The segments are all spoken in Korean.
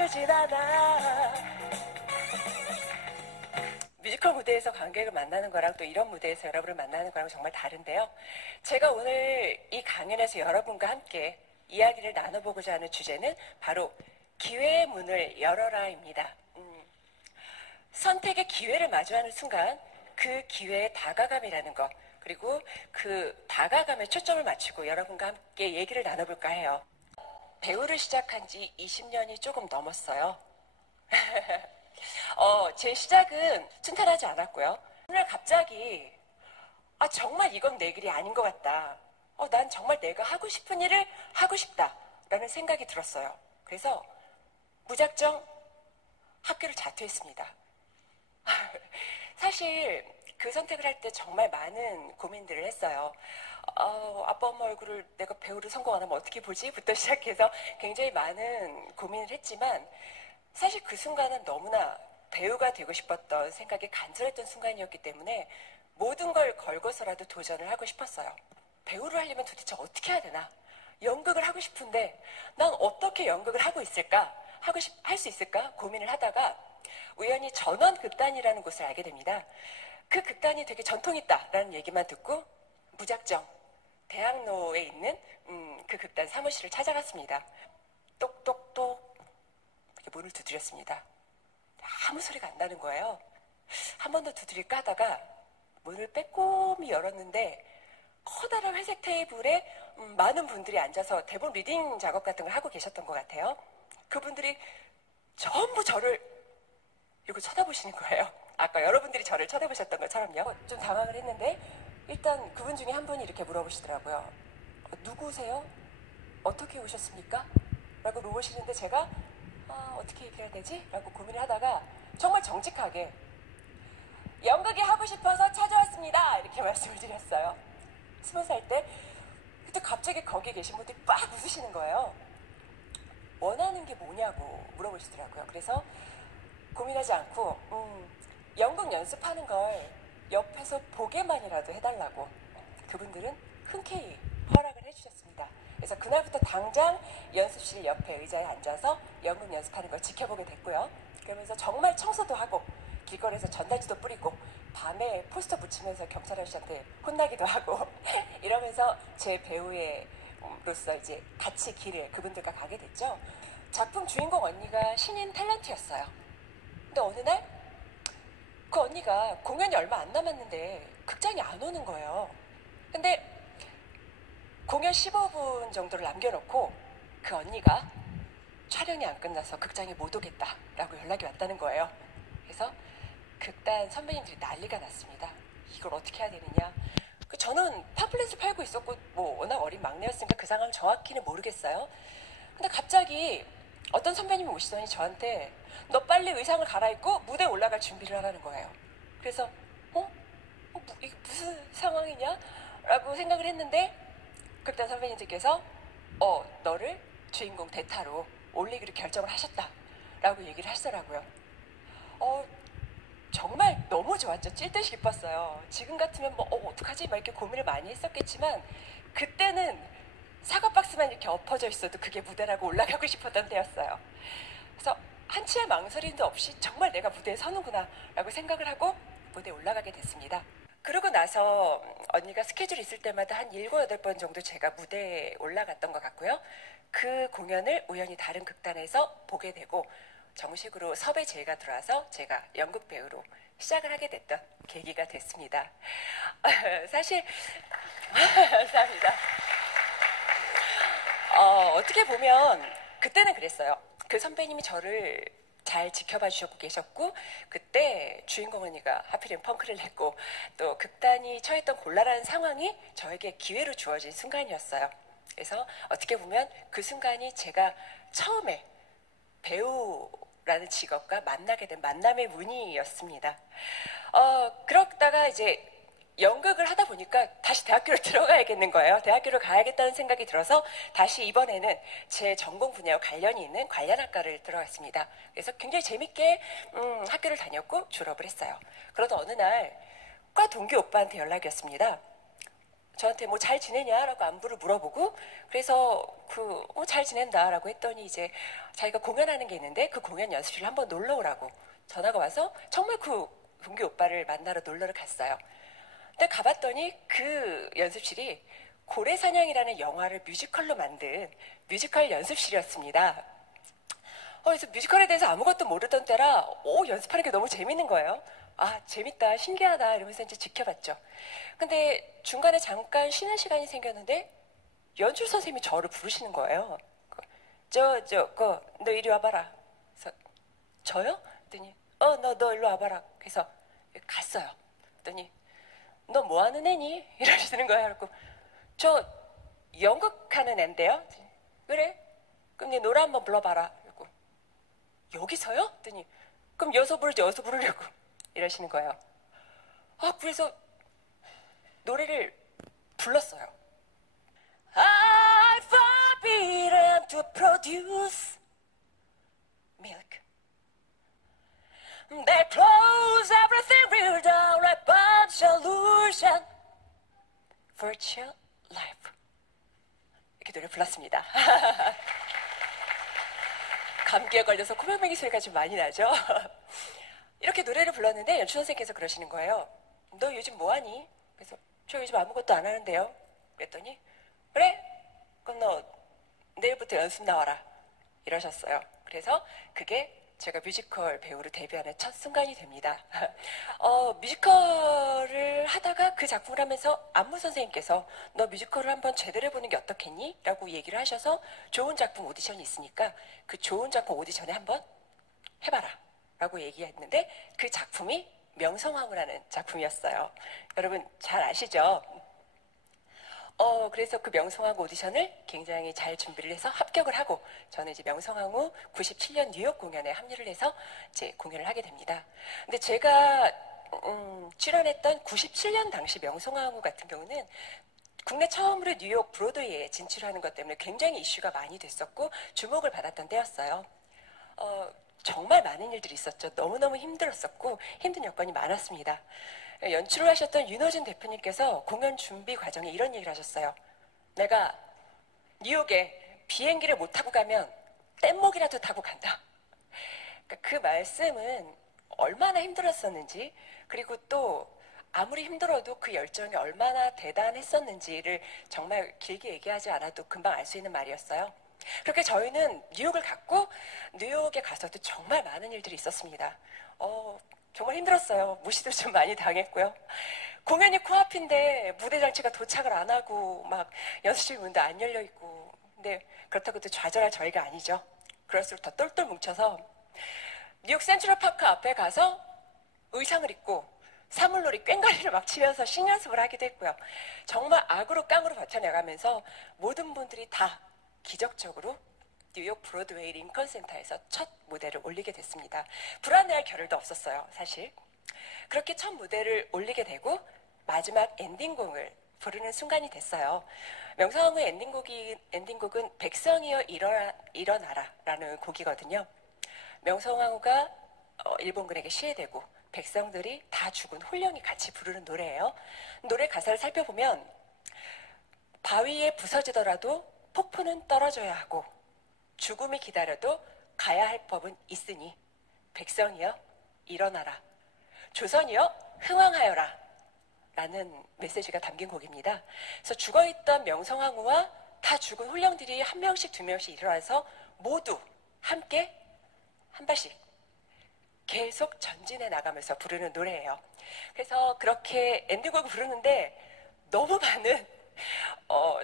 주진 않아. 뮤지컬 무대에서 관객을 만나는 거랑 또 이런 무대에서 여러분을 만나는 거랑 정말 다른데요. 제가 오늘 이 강연에서 여러분과 함께 이야기를 나눠보고자 하는 주제는 바로 기회의 문을 열어라입니다. 선택의 기회를 마주하는 순간 그 기회에 다가감이라는 것, 그리고 그 다가감에 초점을 맞추고 여러분과 함께 얘기를 나눠볼까 해요. 배우를 시작한 지 20년이 조금 넘었어요. 제 시작은 순탄하지 않았고요. 오늘 갑자기 정말 이건 내 길이 아닌 것 같다. 난 정말 내가 하고 싶은 일을 하고 싶다라는 생각이 들었어요. 그래서 무작정 학교를 자퇴했습니다. 사실 그 선택을 할 때 정말 많은 고민들을 했어요. 아빠 엄마 얼굴을 내가 배우를 성공 안 하면 어떻게 보지? 부터 시작해서 굉장히 많은 고민을 했지만 사실 그 순간은 너무나 배우가 되고 싶었던 생각이 간절했던 순간이었기 때문에 모든 걸 걸고서라도 도전을 하고 싶었어요. 배우를 하려면 도대체 어떻게 해야 되나? 연극을 하고 싶은데 난 어떻게 연극을 하고 있을까? 할 수 있을까? 고민을 하다가 우연히 전원극단이라는 곳을 알게 됩니다. 그 극단이 되게 전통 있다라는 얘기만 듣고 무작정 대학로에 있는 그 극단 사무실을 찾아갔습니다. 똑똑똑 이렇게 문을 두드렸습니다. 아무 소리가 안 나는 거예요. 한 번 더 두드릴까 하다가 문을 빼꼼히 열었는데 커다란 회색 테이블에 많은 분들이 앉아서 대본 리딩 작업 같은 걸 하고 계셨던 것 같아요. 그분들이 전부 저를 이러고 쳐다보시는 거예요. 아까 여러분들이 저를 쳐다보셨던 것처럼요. 좀 당황을 했는데 일단 그분 중에 한 분이 이렇게 물어보시더라고요. 누구세요? 어떻게 오셨습니까? 라고 물어보시는데 제가 어떻게 얘기를 해야 되지? 라고 고민을 하다가 정말 정직하게 연극이 하고 싶어서 찾아왔습니다. 이렇게 말씀을 드렸어요. 20살 때. 그때 갑자기 거기 계신 분들이 빡 웃으시는 거예요. 원하는 게 뭐냐고 물어보시더라고요. 그래서 고민하지 않고 연극 연습하는 걸 옆에서 보게만이라도 해달라고 그분들은 흔쾌히 허락을 해주셨습니다. 그래서 그날부터 당장 연습실 옆에 의자에 앉아서 연극 연습하는 걸 지켜보게 됐고요. 그러면서 정말 청소도 하고 길거리에서 전단지도 뿌리고 밤에 포스터 붙이면서 경찰 아저씨한테 혼나기도 하고 이러면서 제 배우로서 이제 같이 길을 그분들과 가게 됐죠. 작품 주인공 언니가 신인 탤런트였어요. 근데 어느 날 그 언니가 공연이 얼마 안 남았는데 극장에 안 오는 거예요. 근데 공연 15분 정도를 남겨놓고 그 언니가 촬영이 안 끝나서 극장에 못 오겠다라고 연락이 왔다는 거예요. 그래서 극단 선배님들이 난리가 났습니다. 이걸 어떻게 해야 되느냐. 저는 팜플렛을 팔고 있었고 워낙 어린 막내였으니까 그 상황을 정확히는 모르겠어요. 근데 갑자기 어떤 선배님이 오시더니 저한테 너 빨리 의상을 갈아입고 무대에 올라갈 준비를 하라는 거예요. 그래서 이게 무슨 상황이냐? 라고 생각을 했는데 극단 선배님들께서 너를 주인공 대타로 올리기로 결정을 하셨다 라고 얘기를 하시더라고요. 정말 너무 좋았죠. 찔 듯이 기뻤어요. 지금 같으면 어떡하지? 막 이렇게 고민을 많이 했었겠지만 그때는 사과 박스만 이렇게 엎어져 있어도 그게 무대라고 올라가고 싶었던 때였어요. 그래서 한치의 망설임도 없이 정말 내가 무대에 서는구나 라고 생각을 하고 무대에 올라가게 됐습니다. 그러고 나서 언니가 스케줄 있을 때마다 한 7, 8번 정도 제가 무대에 올라갔던 것 같고요. 그 공연을 우연히 다른 극단에서 보게 되고 정식으로 섭외 제의가 들어와서 제가 연극 배우로 시작을 하게 됐던 계기가 됐습니다. 사실 감사합니다. 어떻게 보면 그때는 그랬어요. 그 선배님이 저를 잘 지켜봐 주셨고 계셨고 그때 주인공 언니가 하필이면 펑크를 냈고 또 극단이 처했던 곤란한 상황이 저에게 기회로 주어진 순간이었어요. 그래서 어떻게 보면 그 순간이 제가 처음에 배우라는 직업과 만나게 된 만남의 문이었습니다. 그러다가 이제 연극을 하다 보니까 다시 대학교를 들어가야겠는 거예요. 대학교를 가야겠다는 생각이 들어서 다시 이번에는 제 전공 분야와 관련이 있는 관련학과를 들어갔습니다. 그래서 굉장히 재밌게 학교를 다녔고 졸업을 했어요. 그러다 어느 날 과 동기 오빠한테 연락이 왔습니다. 저한테 뭐 잘 지내냐라고 안부를 물어보고 그래서 잘 지낸다라고 했더니 이제 자기가 공연하는 게 있는데 그 공연 연습실을 한번 놀러 오라고 전화가 와서 정말 그 동기 오빠를 만나러 놀러를 갔어요. 근데 가봤더니 그 연습실이 고래사냥이라는 영화를 뮤지컬로 만든 뮤지컬 연습실이었습니다. 그래서 뮤지컬에 대해서 아무것도 모르던 때라 연습하는 게 너무 재밌는 거예요. 아, 재밌다, 신기하다 이러면서 이제 지켜봤죠. 근데 중간에 잠깐 쉬는 시간이 생겼는데 연출 선생님이 저를 부르시는 거예요. 너 이리 와봐라. 그래서 저요? 그랬더니 너 일로 와봐라. 그래서 갔어요. 그랬더니 너 뭐 하는 애니? 이러시는 거예요. 그래서 저 연극하는 앤데요. 그래? 그럼 네 노래 한번 불러봐라. 그리고 여기서요? 그랬더니 그럼 여기서 부르지, 여기서 부르려고 이러시는 거예요. 그래서 노래를 불렀어요. I forbidden to produce milk. They close everything without a bad solution. Virtual life. 이렇게 노래 불렀습니다. 감기에 걸려서 코맹맹이 소리가 좀 많이 나죠? 이렇게 노래를 불렀는데 연출 선생님께서 그러시는 거예요. 너 요즘 뭐하니? 그래서 저 요즘 아무것도 안 하는데요. 그랬더니 그래? 그럼 너 내일부터 연습 나와라. 이러셨어요. 그래서 그게 제가 뮤지컬 배우로 데뷔하는 첫 순간이 됩니다. 뮤지컬을 하다가 그 작품을 하면서 안무 선생님께서 너 뮤지컬을 한번 제대로 해보는 게 어떻겠니? 라고 얘기를 하셔서 좋은 작품 오디션이 있으니까 그 좋은 작품 오디션에 한번 해봐라 라고 얘기했는데 그 작품이 명성황후라는 작품이었어요. 여러분 잘 아시죠? 그래서 그 명성황후 오디션을 굉장히 잘 준비를 해서 합격을 하고 저는 이제 명성황후 97년 뉴욕 공연에 합류를 해서 이제 공연을 하게 됩니다. 근데 제가 출연했던 97년 당시 명성황후 같은 경우는 국내 처음으로 뉴욕 브로드웨이에 진출하는 것 때문에 굉장히 이슈가 많이 됐었고 주목을 받았던 때였어요. 정말 많은 일들이 있었죠. 너무너무 힘들었었고 힘든 여건이 많았습니다. 연출을 하셨던 윤호준 대표님께서 공연 준비 과정에 이런 얘기를 하셨어요. 내가 뉴욕에 비행기를 못 타고 가면 뗏목이라도 타고 간다. 그러니까 그 말씀은 얼마나 힘들었었는지 그리고 또 아무리 힘들어도 그 열정이 얼마나 대단했었는지를 정말 길게 얘기하지 않아도 금방 알 수 있는 말이었어요. 그렇게 저희는 뉴욕을 갔고 뉴욕에 가서도 정말 많은 일들이 있었습니다. 정말 힘들었어요. 무시도 좀 많이 당했고요. 공연이 코앞인데 무대 장치가 도착을 안 하고 막 연습실 문도 안 열려 있고 근데 그렇다고 또 좌절할 저희가 아니죠. 그럴수록 더 똘똘 뭉쳐서 뉴욕 센트럴파크 앞에 가서 의상을 입고 사물놀이 꽹과리를 막 치면서 신연습을 하기도 했고요. 정말 악으로 깡으로 버텨나가면서 모든 분들이 다 기적적으로 뉴욕 브로드웨이 링컨 센터에서 첫 무대를 올리게 됐습니다. 불안해할 겨를도 없었어요, 사실. 그렇게 첫 무대를 올리게 되고 마지막 엔딩곡을 부르는 순간이 됐어요. 명성황후의 엔딩곡은 백성이여 일어나라라는 곡이거든요. 명성황후가 일본군에게 시해되고 백성들이 다 죽은 홀령이 같이 부르는 노래예요. 노래 가사를 살펴보면 바위에 부서지더라도 폭포는 떨어져야 하고 죽음이 기다려도 가야 할 법은 있으니 백성이여 일어나라 조선이여 흥왕하여라 라는 메시지가 담긴 곡입니다. 그래서 죽어있던 명성황후와 다 죽은 홀령들이 한 명씩 두 명씩 일어나서 모두 함께 한 발씩 계속 전진해 나가면서 부르는 노래예요. 그래서 그렇게 엔딩곡을 부르는데 너무 많은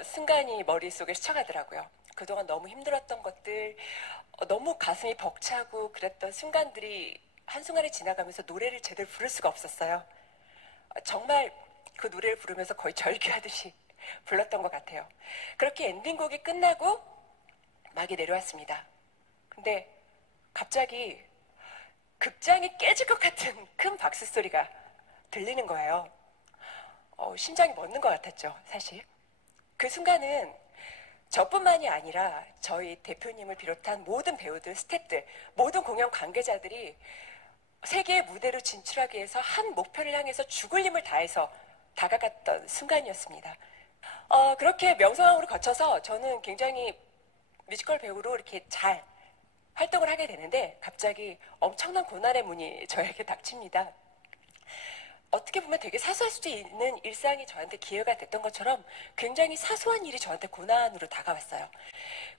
순간이 머릿속에 스쳐가더라고요. 그동안 너무 힘들었던 것들, 너무 가슴이 벅차고 그랬던 순간들이 한순간에 지나가면서 노래를 제대로 부를 수가 없었어요. 정말 그 노래를 부르면서 거의 절규하듯이 불렀던 것 같아요. 그렇게 엔딩곡이 끝나고 막이 내려왔습니다. 근데 갑자기 극장이 깨질 것 같은 큰 박수 소리가 들리는 거예요. 심장이 멎는 것 같았죠, 사실. 그 순간은 저뿐만이 아니라 저희 대표님을 비롯한 모든 배우들, 스태프들, 모든 공연 관계자들이 세계의 무대로 진출하기 위해서 한 목표를 향해서 죽을 힘을 다해서 다가갔던 순간이었습니다. 그렇게 명성황후를 거쳐서 저는 굉장히 뮤지컬 배우로 이렇게 잘 활동을 하게 되는데 갑자기 엄청난 고난의 문이 저에게 닥칩니다. 어떻게 보면 되게 사소할 수도 있는 일상이 저한테 기회가 됐던 것처럼 굉장히 사소한 일이 저한테 고난으로 다가왔어요.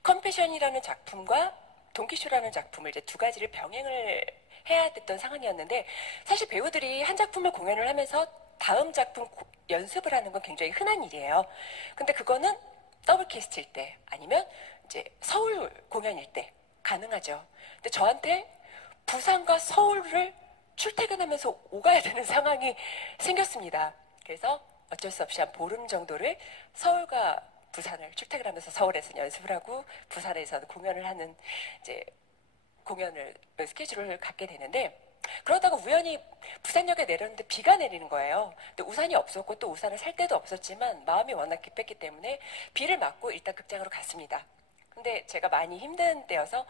컴패션이라는 작품과 돈키쇼라는 작품을 이제 두 가지를 병행을 해야 됐던 상황이었는데 사실 배우들이 한 작품을 공연을 하면서 다음 작품 연습을 하는 건 굉장히 흔한 일이에요. 근데 그거는 더블 캐스트일 때 아니면 이제 서울 공연일 때 가능하죠. 근데 저한테 부산과 서울을 출퇴근하면서 오가야 되는 상황이 생겼습니다. 그래서 어쩔 수 없이 한 보름 정도를 서울과 부산을 출퇴근하면서 서울에서 연습을 하고 부산에서는 공연을 하는 이제 공연을 스케줄을 갖게 되는데 그러다가 우연히 부산역에 내렸는데 비가 내리는 거예요. 근데 우산이 없었고 또 우산을 살 데도 없었지만 마음이 워낙 급했기 때문에 비를 맞고 일단 극장으로 갔습니다. 근데 제가 많이 힘든 때여서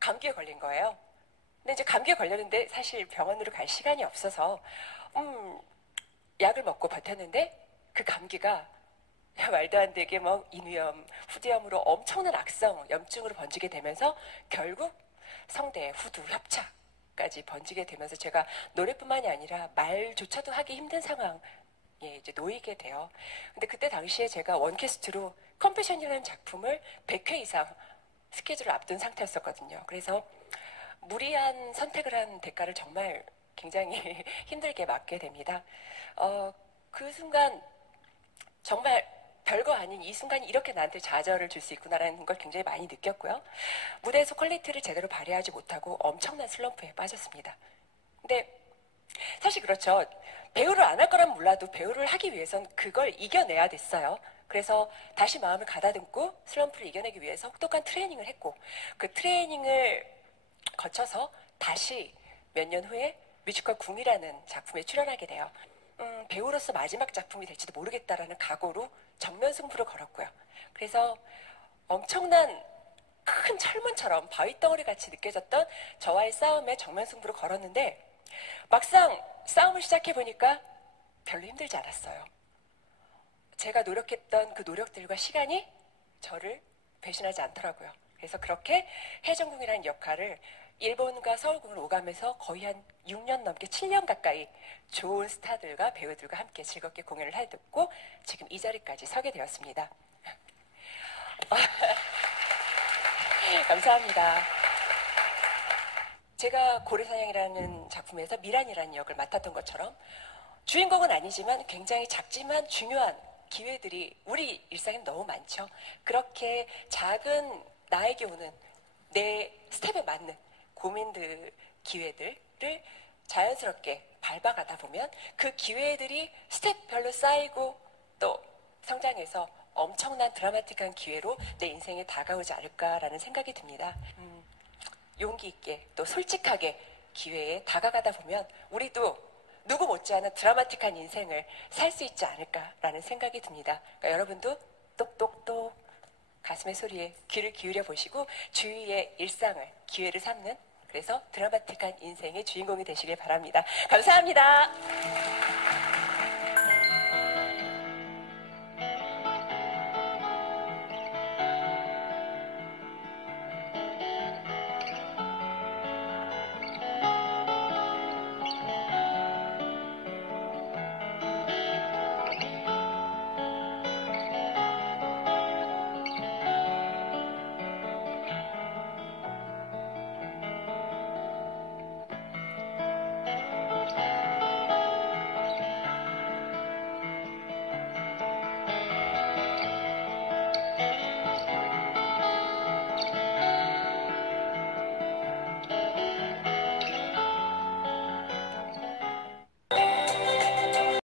감기에 걸린 거예요. 근데 이제 감기에 걸렸는데 사실 병원으로 갈 시간이 없어서 약을 먹고 버텼는데 그 감기가 말도 안 되게 뭐 인후염, 후두염으로 엄청난 악성 염증으로 번지게 되면서 결국 성대, 후두, 협착까지 번지게 되면서 제가 노래뿐만이 아니라 말조차도 하기 힘든 상황에 이제 놓이게 돼요. 근데 그때 당시에 제가 원캐스트로 컴패션이라는 작품을 100회 이상 스케줄을 앞둔 상태였었거든요. 그래서 무리한 선택을 한 대가를 정말 굉장히 힘들게 맞게 됩니다. 그 순간 정말 별거 아닌 이 순간이 이렇게 나한테 좌절을 줄 수 있구나라는 걸 굉장히 많이 느꼈고요. 무대에서 퀄리티를 제대로 발휘하지 못하고 엄청난 슬럼프에 빠졌습니다. 근데 사실 그렇죠. 배우를 안 할 거라면 몰라도 배우를 하기 위해선 그걸 이겨내야 됐어요. 그래서 다시 마음을 가다듬고 슬럼프를 이겨내기 위해서 혹독한 트레이닝을 했고 그 트레이닝을 거쳐서 다시 몇 년 후에 뮤지컬 궁이라는 작품에 출연하게 돼요. 배우로서 마지막 작품이 될지도 모르겠다라는 각오로 정면 승부를 걸었고요. 그래서 엄청난 큰 철문처럼 바위덩어리 같이 느껴졌던 저와의 싸움에 정면 승부를 걸었는데 막상 싸움을 시작해보니까 별로 힘들지 않았어요. 제가 노력했던 그 노력들과 시간이 저를 배신하지 않더라고요. 그래서 그렇게 해전궁이라는 역할을 일본과 서울궁을 오가면서 거의 한 6년 넘게 7년 가까이 좋은 스타들과 배우들과 함께 즐겁게 공연을 해듣고 지금 이 자리까지 서게 되었습니다. 감사합니다. 제가 고래사냥이라는 작품에서 미란이라는 역을 맡았던 것처럼 주인공은 아니지만 굉장히 작지만 중요한 기회들이 우리 일상에 너무 많죠. 그렇게 작은 나에게 오는 내 스텝에 맞는 고민들, 기회들을 자연스럽게 밟아가다 보면 그 기회들이 스텝별로 쌓이고 또 성장해서 엄청난 드라마틱한 기회로 내 인생에 다가오지 않을까라는 생각이 듭니다. 용기 있게 또 솔직하게 기회에 다가가다 보면 우리도 누구 못지않은 드라마틱한 인생을 살 수 있지 않을까라는 생각이 듭니다. 그러니까 여러분도 똑똑똑 가슴의 소리에 귀를 기울여 보시고 주위의 일상을 기회를 삼는 그래서 드라마틱한 인생의 주인공이 되시길 바랍니다. 감사합니다.